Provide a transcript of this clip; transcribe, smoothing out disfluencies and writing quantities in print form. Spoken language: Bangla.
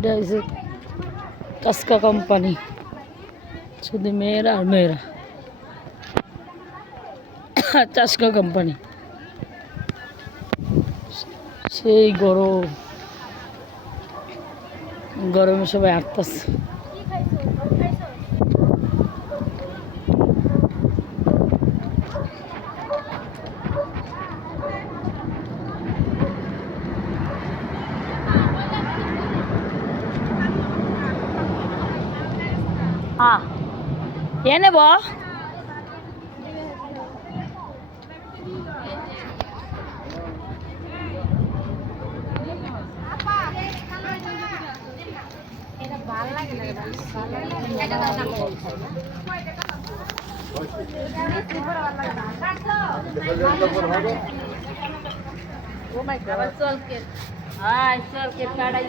এটা হচ্ছে কাসকা কোম্পানি, শুধু মেয়েরা আর মেয়েরা। চাষকা কোম্পানি, সেই গরম, গরমে সবাই আটতাছে। হ্যাঁ এ নেব। ও মাই গড, চল কে, হাই চল কে কাটাই।